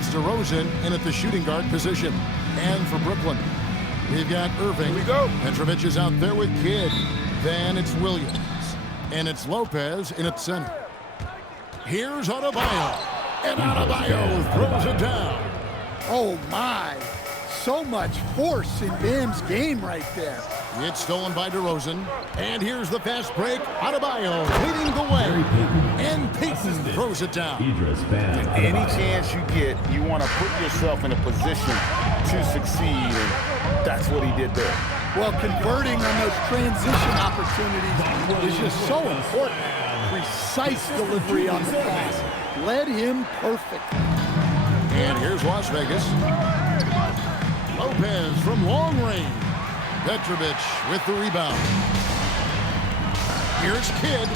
it's DeRozan in at the shooting guard position. And for Brooklyn, we've got Irving. Here we go. Petrovic is out there with Kidd. Then it's Williams. And it's Lopez in at center. Here's Adebayo. And Adebayo throws it down. Oh, my. So much force in Bam's game right there. It's stolen by DeRozan. And here's the fast break. Adebayo leading the way. And Payton throws it down. Any chance you get, you want to put yourself in a position to succeed, and that's what he did there. Well, converting on those transition opportunities is just so important. Precise delivery on the pass. Led him perfect. And here's Las Vegas. Lopez from long range. Petrovic with the rebound. Here's Kidd.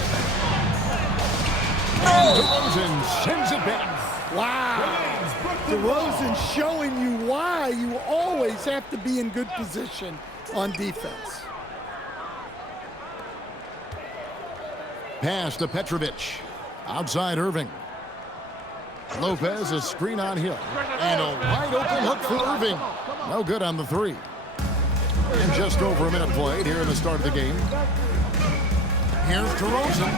And DeRozan sends it back. Wow. DeRozan showing you why you always have to be in good position on defense. Pass to Petrovic. Outside Irving. Lopez, a screen on Hill. And a wide open look for Irving. No good on the three. And just over a minute played here in the start of the game. Here's DeRozan.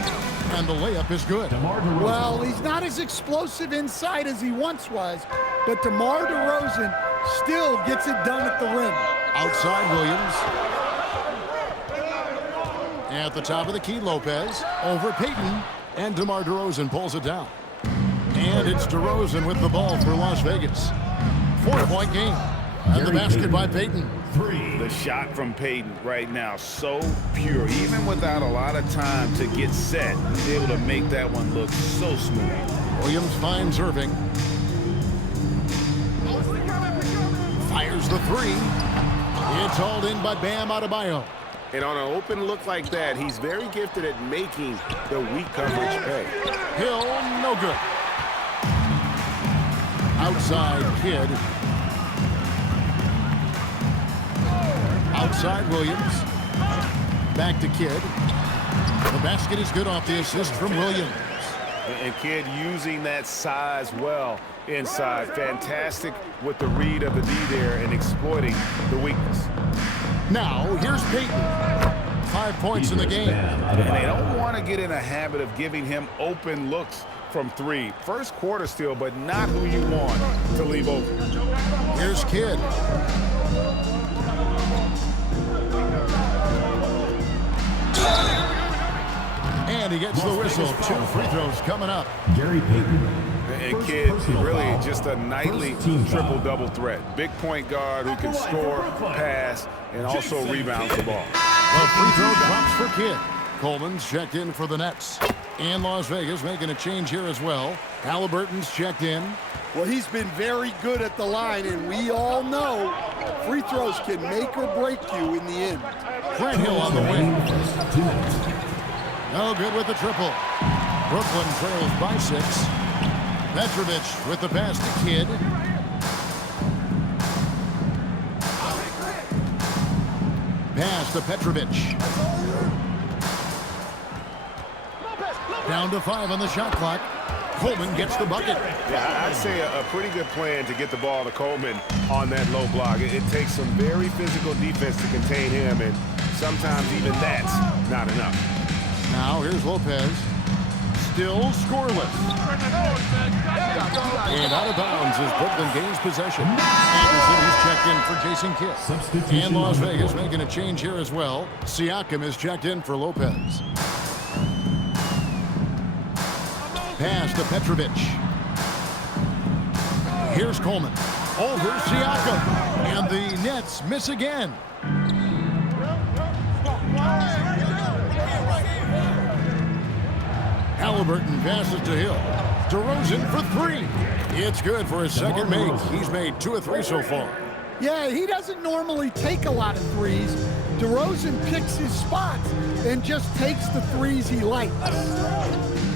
And the layup is good. Well, he's not as explosive inside as he once was, but DeMar DeRozan still gets it done at the rim. Outside Williams. At the top of the key, Lopez. Over Payton. And DeMar DeRozan pulls it down. And it's DeRozan with the ball for Las Vegas. 4-point game. And the basket by Payton. The shot from Payton right now, so pure. Even without a lot of time to get set, he's able to make that one look so smooth. Williams finds Irving. Fires the three. It's hauled in by Bam Adebayo. And on an open look like that, he's very gifted at making the weak coverage pay. Hill, no good. Outside Kidd. Outside Williams. Back to Kidd. The basket is good off the assist from Williams. And Kidd using that size well inside. Fantastic with the read of the D there and exploiting the weakness. Now, here's Payton. 5 points in the game. And they don't want to get in a habit of giving him open looks from three. First quarter still, but not who you want to leave open. Here's Kidd. And he gets the whistle. 2 free throws coming up. Gary Payton. And Kidd, really just a nightly triple-double threat. Big point guard who can score, pass, and also rebound the ball. The free throw drops for Kidd. Coleman's checked in for the Nets. And Las Vegas making a change here as well. Halliburton's checked in. Well, he's been very good at the line, and we all know free throws can make or break you in the end. Grant Hill on the wing. No good with the triple. Brooklyn trails by 6. Petrovic with the pass to Kidd. Pass to Petrovic. Down to 5 on the shot clock. Coleman gets the bucket. Yeah, I'd say a pretty good plan to get the ball to Coleman on that low block. It takes some very physical defense to contain him, and sometimes even that's not enough. Now here's Lopez. Still scoreless. And out of bounds as Brooklyn gains possession. Anderson is checked in for Jason Kidd. And Las Vegas making a change here as well. Siakam is checked in for Lopez. Pass to Petrovic. Here's Coleman. Over Siakam. And the Nets miss again. Halliburton passes to Hill. DeRozan for 3. It's good for his second make. He's made 2 of 3 so far. Yeah, he doesn't normally take a lot of threes. DeRozan picks his spots and just takes the threes he likes.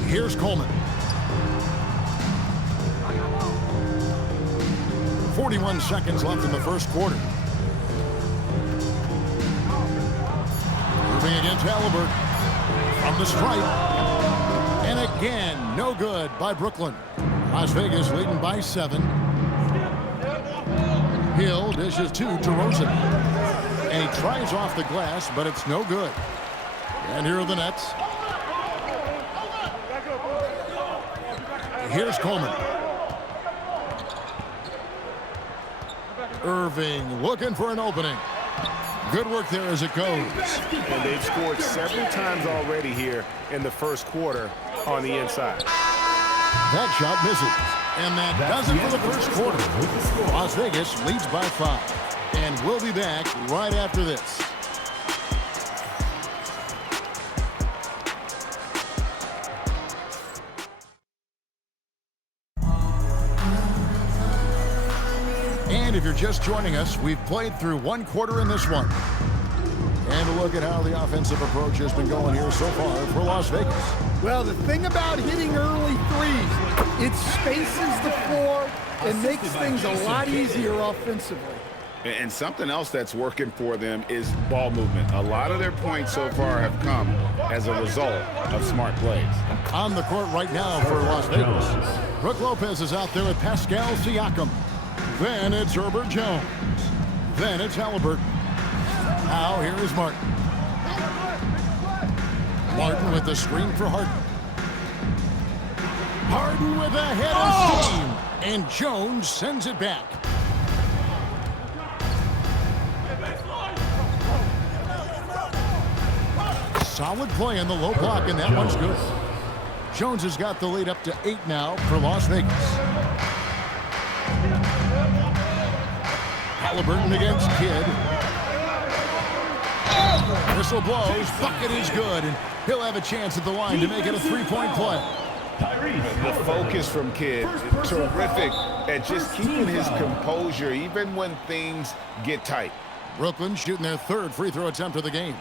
Here's Coleman. 41 seconds left in the first quarter. Moving against Halliburton. From the stripe. And again, no good by Brooklyn. Las Vegas leading by 7. dishes to DeRozan. And he tries off the glass, but it's no good. And here are the Nets. Here's Coleman. Irving looking for an opening. Good work there as it goes. And they've scored several times already here in the first quarter on the inside. That shot misses. And that does it for the first quarter. Las Vegas leads by 5. And we'll be back right after this. And if you're just joining us, we've played through one quarter in this one. And a look at how the offensive approach has been going here so far for Las Vegas. Well, the thing about hitting early threes, it spaces the floor and makes things a lot easier offensively. And something else that's working for them is ball movement. A lot of their points so far have come as a result of smart plays. On the court right now for Las Vegas, Brook Lopez is out there with Pascal Siakam. Then it's Herbert Jones. Then it's Halliburton. Now here is Martin. Martin with the screen for Harden. Harden with a head of steam. And Jones sends it back. Solid play in the low block, and that one's good. Jones has got the lead up to 8 now for Las Vegas. Halliburton against Kidd. Whistle blows, bucket is good, and he'll have a chance at the line to make it a 3-point play. The focus from Kidd, terrific at just keeping his composure even when things get tight. Brooklyn shooting their 3rd free throw attempt of the game.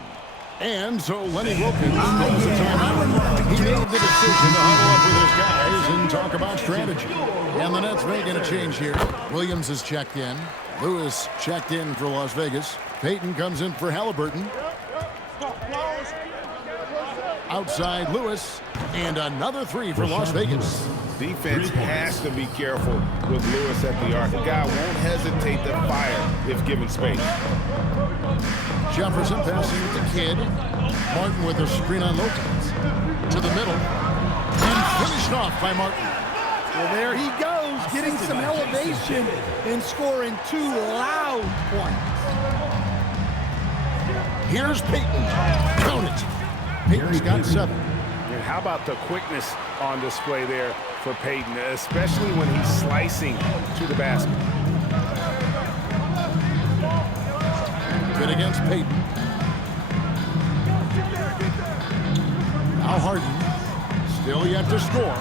And so Lenny Wilkins calls a timeout. He made the decision to huddle up with his guys and talk about strategy. And the Nets making a change here. Williams is checked in. Lewis checked in for Las Vegas. Payton comes in for Halliburton. Outside Lewis. And another 3 for Las Vegas. Defense has to be careful with Lewis at the arc. The guy won't hesitate to fire if given space. Jefferson passing to Kidd. Martin with a screen on Lopez. To the middle. And finished off by Martin. Well, there he goes, getting some elevation and scoring 2 loud points. Here's Payton. Count it. Payton's got 7. And how about the quickness on display there for Payton, especially when he's slicing to the basket. Good against Payton. Now Harden. Still yet to score.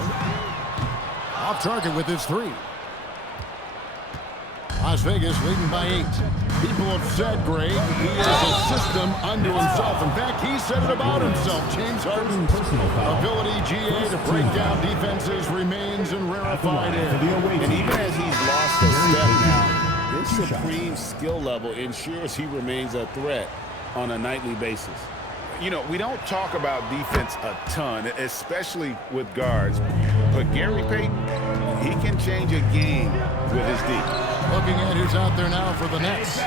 Off target with his 3. Las Vegas leading by 8. People have said, Greg, he is a system unto himself. In fact, he said it about himself. James Harden's ability, GA, to break down defenses remains in rarefied air. And even as he's lost a step now, his supreme skill level ensures he remains a threat on a nightly basis. You know, we don't talk about defense a ton, especially with guards. But Gary Payton, he can change a game with his D. Looking at who's out there now for the Nets.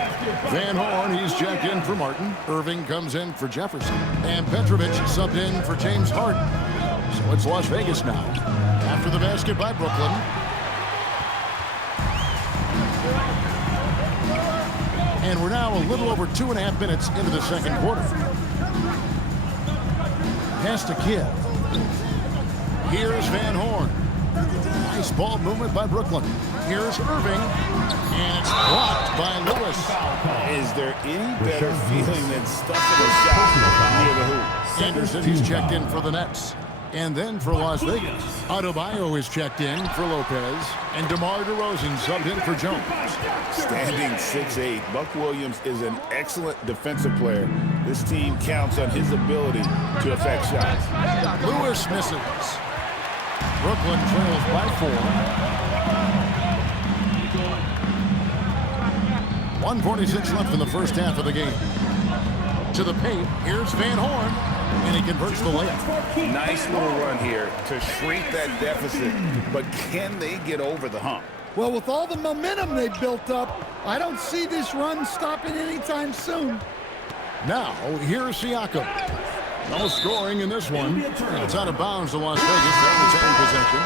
Van Horn, he's checked in for Martin. Irving comes in for Jefferson. And Petrovic subbed in for James Harden. So it's Las Vegas now. After the basket by Brooklyn. And we're now a little over 2.5 minutes into the second quarter. Pass to Kidd. Here's Van Horn. Nice ball movement by Brooklyn. Here's Irving. And it's blocked by Lewis. Is there any better feeling than stuffing a shot near the hoop? Anderson, he's checked in for the Nets. And then for Las Vegas, Adebayo is checked in for Lopez. And DeMar DeRozan subbed in for Jones. Standing 6'8", Buck Williams is an excellent defensive player. This team counts on his ability to affect shots. Lewis misses. Brooklyn trails by 4. 1:46 left in the first half of the game. To the paint, here's Van Horn, and he converts the layup. Nice little run here to shrink that deficit, but can they get over the hump? Well, with all the momentum they built up, I don't see this run stopping anytime soon. Now, here's Siakam. No scoring in this one. It's out of bounds to Las Vegas. They'll retain possession.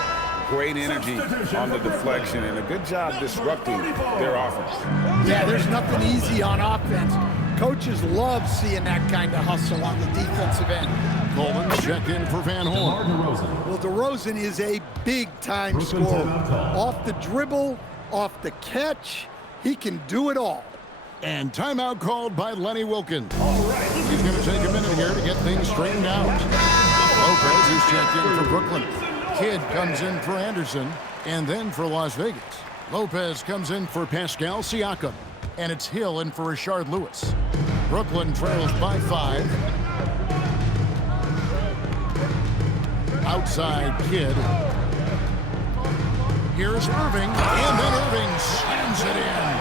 Great energy on the deflection and a good job disrupting their offense. Yeah, there's nothing easy on offense. Coaches love seeing that kind of hustle on the defensive end. Coleman check in for Van Horn. Well, DeRozan is a big-time scorer. Off the dribble, off the catch, he can do it all. And timeout called by Lenny Wilkins. He's going to take a minute here to get things straightened out. Lopez is checked in for Brooklyn. Kidd comes in for Anderson, and then for Las Vegas. Lopez comes in for Pascal Siakam, and it's Hill in for Rashard Lewis. Brooklyn trails by 5. Outside Kidd. Here's Irving, and then Irving slams it in.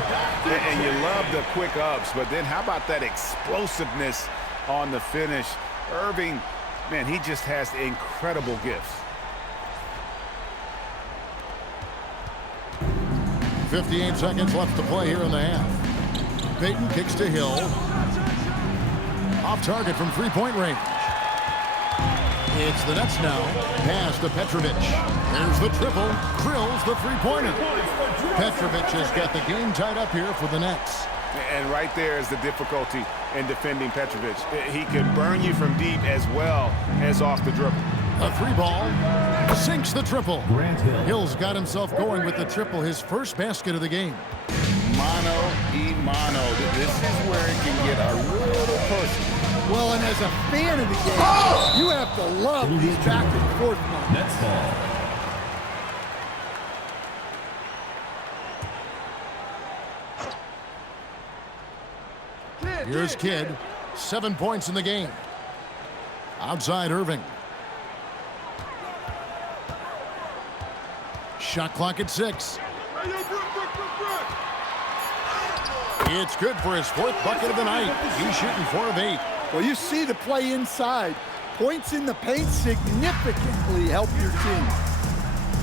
And you love the quick ups, but then how about that explosiveness on the finish? Irving, man, he just has incredible gifts. 58 seconds left to play here in the half. Payton kicks to Hill. Off target from three-point range. It's the Nets now. Pass to Petrovic. There's the triple. Drills the three-pointer. Petrovic has got the game tied up here for the Nets. And right there is the difficulty in defending Petrovic. He can burn you from deep as well as off the dribble. A three ball. Sinks the triple. Hill's got himself going with the triple, his first basket of the game. Mano y mano. This is where it can get a little personal. Well, and as a fan of the game, you have to love these back and forth moments. Nets ball. Here's Kidd. 7 points in the game. Outside Irving. Shot clock at 6. It's good for his 4th bucket of the night. He's shooting 4 of 8. Well, you see the play inside. Points in the paint significantly help your team.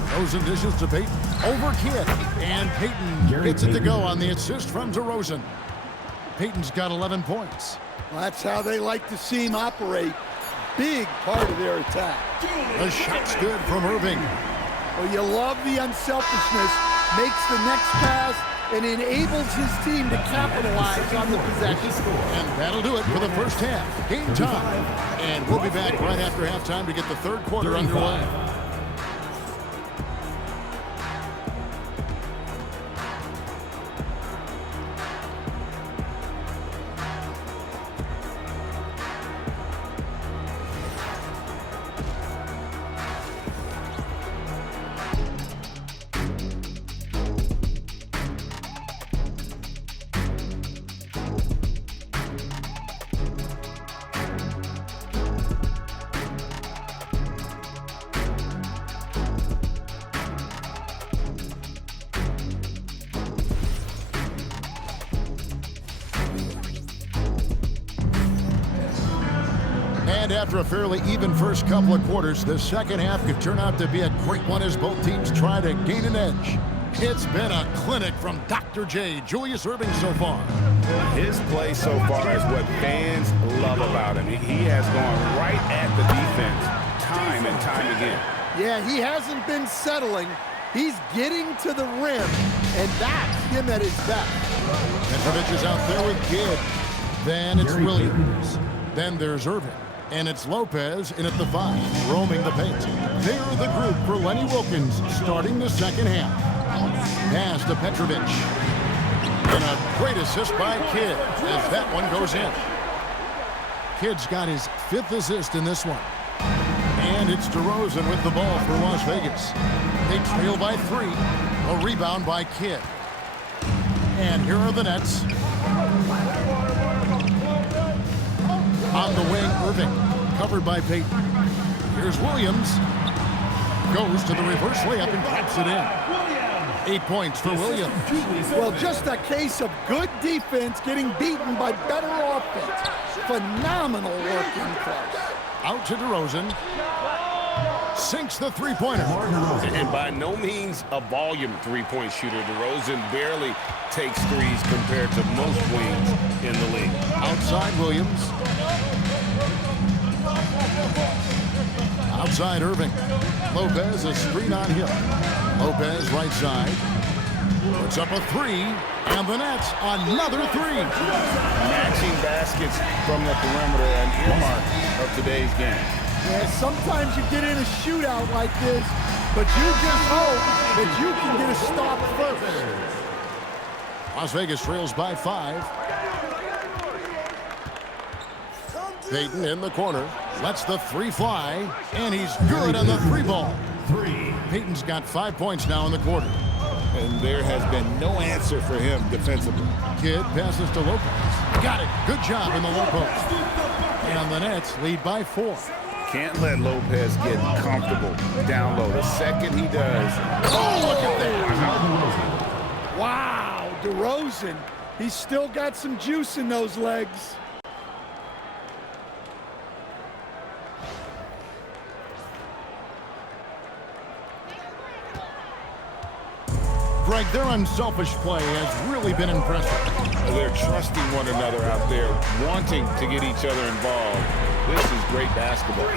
DeRozan dishes to Payton. Over Kidd. And Payton gets it to go on the assist from DeRozan. Payton's got 11 points. Well, that's how they like to see him operate. Big part of their attack. The shot's good from Irving. Well, you love the unselfishness. Makes the next pass and enables his team to capitalize on the possession. And that'll do it for the first half. Game time. And we'll be back right after halftime to get the third quarter underway. And after a fairly even first couple of quarters, the second half could turn out to be a great one as both teams try to gain an edge. It's been a clinic from Dr. J, Julius Irving so far. His play so far is what fans love about him. He has gone right at the defense time and time again. Yeah, he hasn't been settling. He's getting to the rim, and that's him at his best. Petrovic is out there with Kidd. Then it's Williams. Then there's Irving. And it's Lopez in at the 5, roaming the paint. They're the group for Lenny Wilkins starting the second half. Pass to Petrovic. And a great assist by Kidd as that one goes in. Kidd's got his 5th assist in this one. And it's DeRozan with the ball for Las Vegas. They trail by 3. A rebound by Kidd. And here are the Nets. On the wing, Irving, covered by Payton. Here's Williams. Goes to the reverse layup and claps it in. 8 points for Williams. Well, just a case of good defense getting beaten by better offense. Phenomenal work in close. Out to DeRozan. sinks the three-pointer. And by no means a volume three-point shooter. DeRozan barely takes threes compared to most wings in the league. Outside Williams. Outside Irving. Lopez, a screen on Hill. Lopez, right side. Puts up a three, and the Nets, another three. Matching baskets from the perimeter, an earmark of today's game. Yeah, sometimes you get in a shootout like this, but you just hope that you can get a stop first. Las Vegas trails by 5. Payton in the corner, lets the three fly, and he's good on the three ball. Payton's got 5 points now in the quarter. And there has been no answer for him defensively. Kidd passes to Lopez. Got it. Good job in the low post. And the Nets lead by 4. Can't let Lopez get comfortable down low. The second he does. Oh, look at that. Wow, DeRozan. He's still got some juice in those legs. Greg, their unselfish play has really been impressive. They're trusting one another out there, wanting to get each other involved. This is great basketball.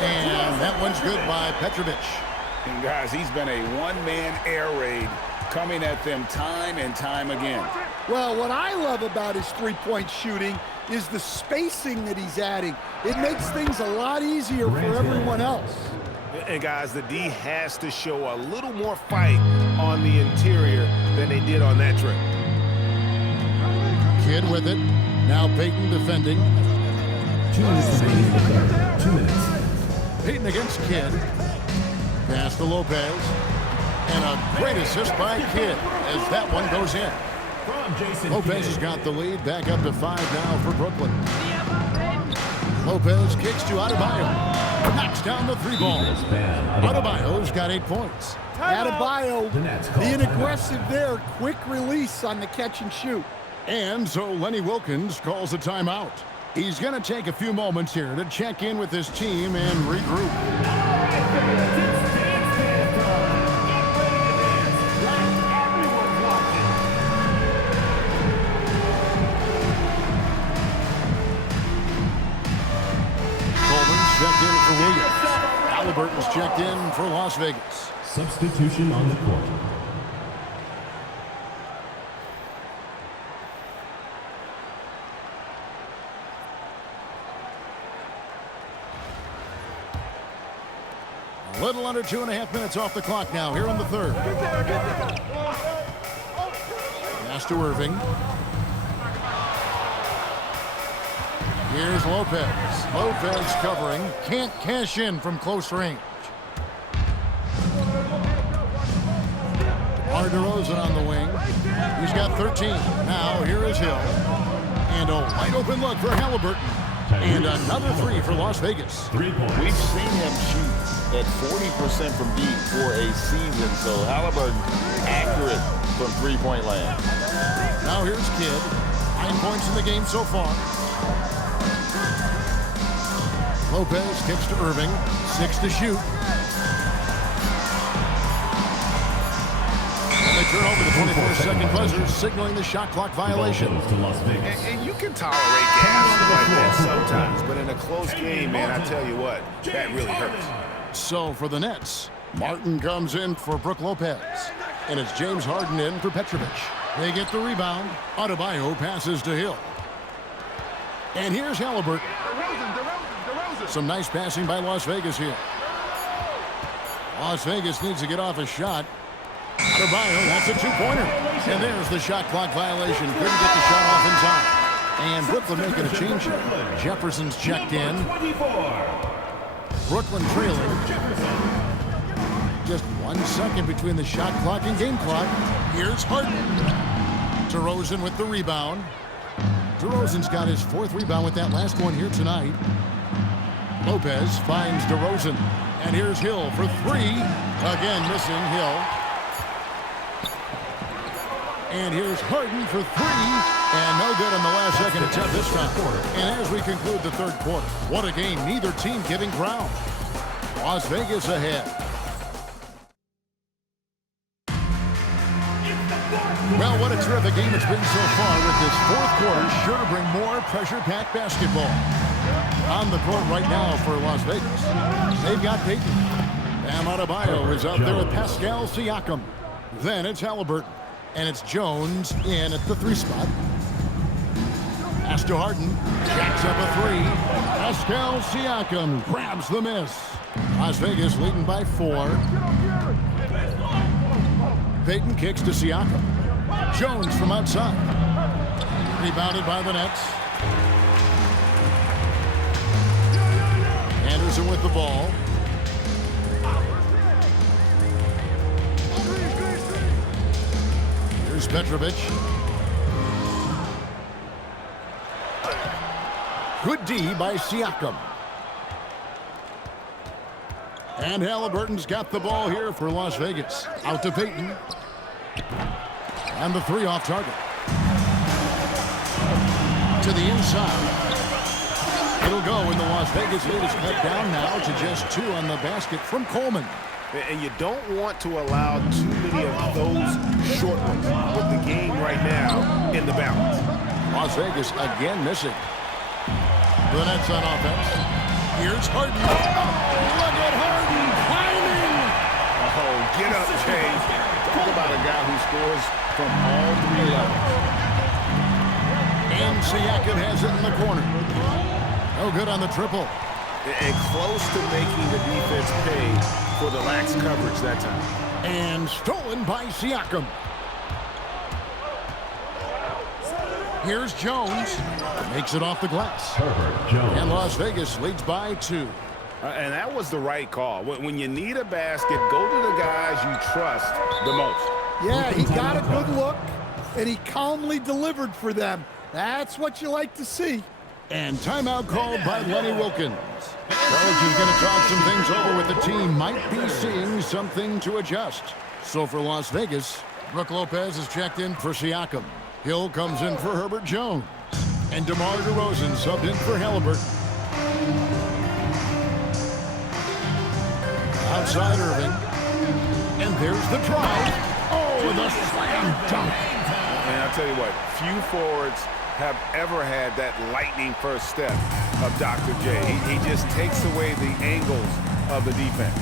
And that one's good by Petrovic. And guys, he's been a one-man air raid coming at them time and time again. Well, what I love about his three-point shooting is the spacing that he's adding. It makes things a lot easier for everyone else. And guys, the D has to show a little more fight on the interior than they did on that trip. Kidd with it. Now Payton defending. 2 minutes remaining in the third. 2 minutes. Payton against Kidd. Pass to Lopez. And a great assist by Kidd as that one goes in. Lopez has got the lead. Back up to 5 now for Brooklyn. Lopez kicks to Adebayo. Knocks down the three ball. Adebayo's got 8 points. Adebayo being aggressive there. Quick release on the catch and shoot. And so Lenny Wilkins calls a timeout. He's going to take a few moments here to check in with his team and regroup. Checked in for Williams. Halliburton's checked in for Las Vegas. Substitution on the court. A little under 2.5 minutes off the clock now here in the third. Pass to Irving. Here's Lopez. Lopez covering. Can't cash in from close range. DeRozan on the wing. He's got 13. Now here is Hill. And a wide open look for Halliburton. And another three for Las Vegas. 3 points. We've seen him shoot at 40% from deep for a season, so Halliburton accurate from three-point land. Now here's Kidd. 9 points in the game so far. Lopez kicks to Irving. 6 to shoot. And they turn over the 24-second buzzer, signaling the shot clock violation. To Las Vegas. And you can tolerate gas like that sometimes, but in a close game, man, I tell you what, that really hurts. So for the Nets, Martin comes in for Brook Lopez. And it's James Harden in for Petrovic. They get the rebound. Adebayo passes to Hill. And here's Halliburton. Some nice passing by Las Vegas here. Las Vegas needs to get off a shot. Adebayo, that's a two-pointer. And there's the shot clock violation. Couldn't get the shot off in time. And Brooklyn making a change here. Jefferson's checked in. Brooklyn trailing. Just 1 second between the shot clock and game clock. Here's Harden. DeRozan with the rebound. DeRozan's got his 4th rebound with that last one here tonight. Lopez finds DeRozan. And here's Hill for 3. Again, missing Hill. And here's Harden for 3. And no good on the last second attempt this time. And as we conclude the third quarter, what a game. Neither team giving ground. Las Vegas ahead. Well, what a terrific game it's been so far, with this fourth quarter sure to bring more pressure-packed basketball. On the court right now for Las Vegas, they've got Peyton. Bam Adebayo is out there with Pascal Siakam. Then it's Halliburton. And it's Jones in at the 3 spot. Pass to Harden. Jacks up a 3. Pascal Siakam grabs the miss. Las Vegas leading by 4. Peyton kicks to Siakam. Jones from outside. Rebounded by the Nets. Anderson with the ball. Here's Petrovic. Good D by Siakam. And Halliburton's got the ball here for Las Vegas. Out to Peyton. And the 3 off target. To the inside. It'll go, and the Las Vegas lead is cut down now to just 2 on the basket from Coleman. And you don't want to allow too many of those short ones with the game right now in the balance. Las Vegas again missing. The Nets on offense. Here's Harden. Look at Harden climbing. Oh, get up, Jay. Talk about a guy who scores from all 3 levels. And Siakam has it in the corner. No good on the triple. And close to making the defense pay for the lax coverage that time. And stolen by Siakam. Here's Jones. Makes it off the glass. And Las Vegas leads by 2. And that was the right call. When you need a basket, go to the guys you trust the most. Yeah, he got a good look, and he calmly delivered for them. That's what you like to see. And timeout called by Lenny Wilkins. Coach is going to talk some things over with the team. Might be seeing something to adjust. So for Las Vegas, Brook Lopez is checked in for Siakam. Hill comes in for Herbert Jones. And DeMar DeRozan subbed in for Halliburton. Outside Irving. And there's the drive. Oh, the slam dunk. And I'll tell you what, few forwards have ever had that lightning first step of Dr. J. He just takes away the angles of the defense.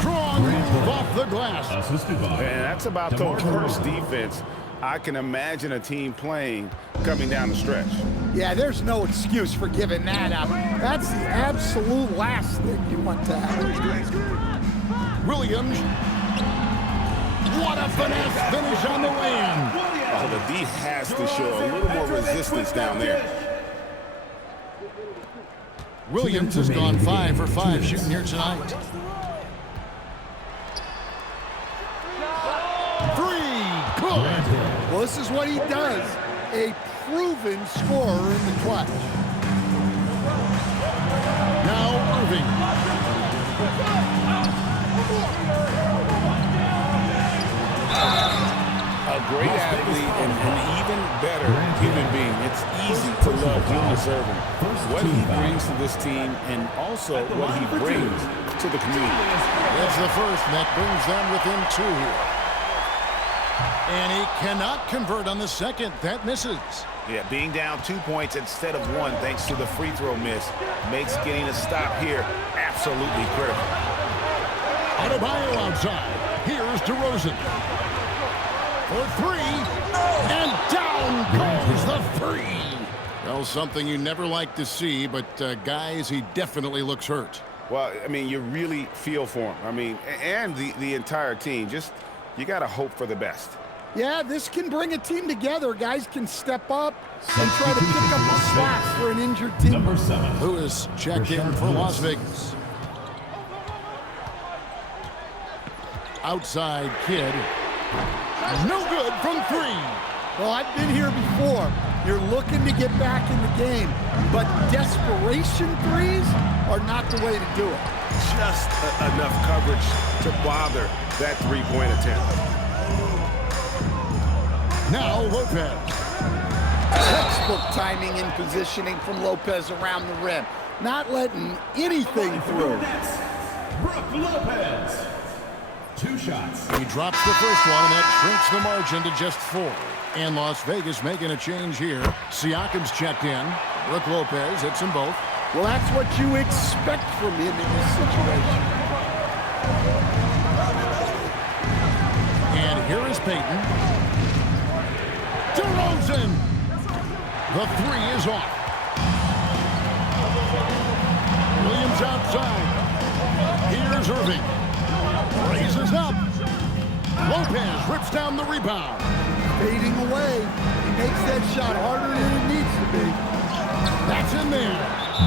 Strong off the glass. And that's about the worst defense I can imagine a team playing coming down the stretch. Yeah, there's no excuse for giving that up. That's the absolute last thing you want to have. Williams. What a finesse finish on the win. Oh, the D has to show a little more resistance down there. Williams has gone 5 for 5 shooting here tonight. 3, good. Well, this is what he does. A proven scorer in the clutch. Now Irving. A great athlete and an even better human being. It's easy to love Julius Irving. What he brings to this team and also what he brings to the community. That's the first, and that brings them within 2 here. And he cannot convert on the second. That misses. Yeah, being down 2 points instead of 1 thanks to the free throw miss makes getting a stop here absolutely critical. Adebayo outside. Here's DeRozan. For 3, and down goes the 3. Well, something you never like to see, but guys, he definitely looks hurt. Well, I mean, you really feel for him. I mean, and the entire team. Just, you got to hope for the best. Yeah, this can bring a team together. Guys can step up and try to pick up the slack for an injured team. Number 7. Lewis checked in for Las Vegas. Outside Kidd. No good from 3. Well, I've been here before. You're looking to get back in the game, but desperation threes are not the way to do it. Just enough coverage to bother that three-point attempt. Now Lopez. Textbook timing and positioning from Lopez around the rim. not letting anything through. Brook Lopez. 2 shots. He drops the first one, and that shrinks the margin to just 4. And Las Vegas making a change here. Siakam's checked in. Brook Lopez hits them both. Well, that's what you expect from him in this situation. And here is Payton. DeRozan. The 3 is off. Williams outside. Here's Irving. Raises up. Lopez rips down the rebound. Fading away. He makes that shot harder than it needs to be. That's in there.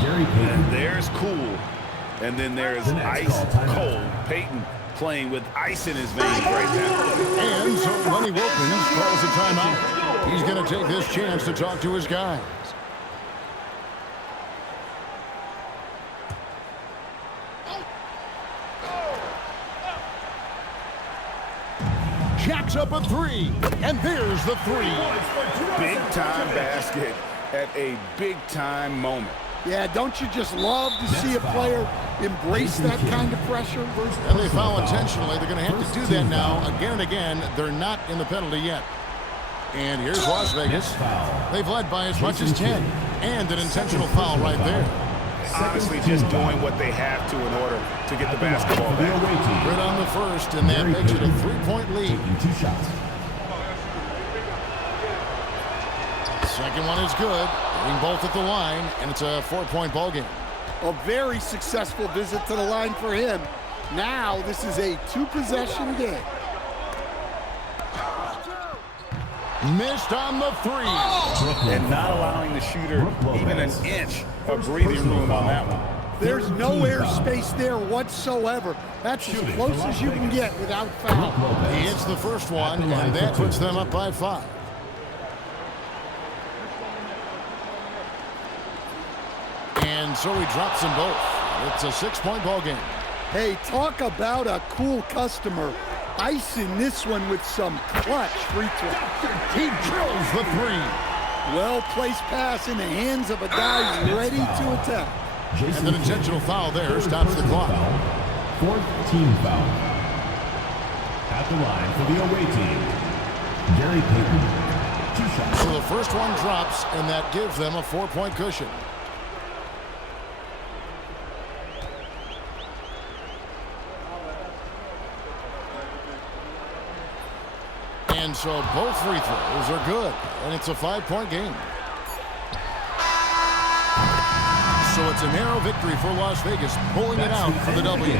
Gary Payton. And there's cool. And then there's The next ice call, timeout. cold. Peyton playing with ice in his veins right now. And so Lenny Wilkins calls a timeout. He's going to take this chance to talk to his guys. Jacks up a 3, and there's the 3. Big time basket at a big time moment. Yeah, don't you just love to see a player embrace that kind of pressure? And they foul intentionally. They're going to have to do that now again and again. They're not in the penalty yet. And here's Las Vegas. They've led by as much as 10. And an intentional foul right there. Honestly, just doing what they have to in order to get the basketball back. Right on the first, and that makes it a 3-point lead. Taking 2 shots. Second one is good. Hitting both at the line, and it's a 4-point ball game. A very successful visit to the line for him. Now this is a 2-possession game. Missed on the 3. And not allowing the shooter even an inch of breathing room on that one. There's no airspace there whatsoever. That's as close as you can get without foul. He hits the first one, and that puts them up by 5. And so he drops them both. It's a 6-point ball game. Hey, talk about a cool customer. Icing this one with some clutch free throw. He drills the 3. Well-placed pass in the hands of a guy ready to attack. And an intentional foul there stops the clock. 4th team foul. At the line for the away team, Gary Payton. 2 shots. So the first one drops, and that gives them a 4-point cushion. And so both free throws are good, and it's a 5-point game. So it's a narrow victory for Las Vegas, pulling it out for the W.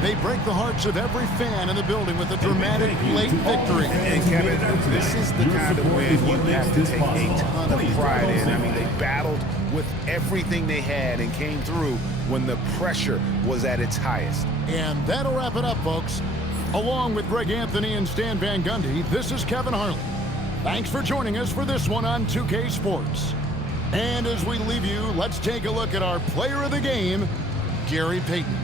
They break the hearts of every fan in the building with a dramatic late victory. And Kevin, this is the kind of win you have to take a ton of pride in. I mean, they battled with everything they had and came through when the pressure was at its highest. And that'll wrap it up, folks. Along with Greg Anthony and Stan Van Gundy, this is Kevin Harlan. Thanks for joining us for this one on 2K Sports. And as we leave you, let's take a look at our player of the game, Gary Payton.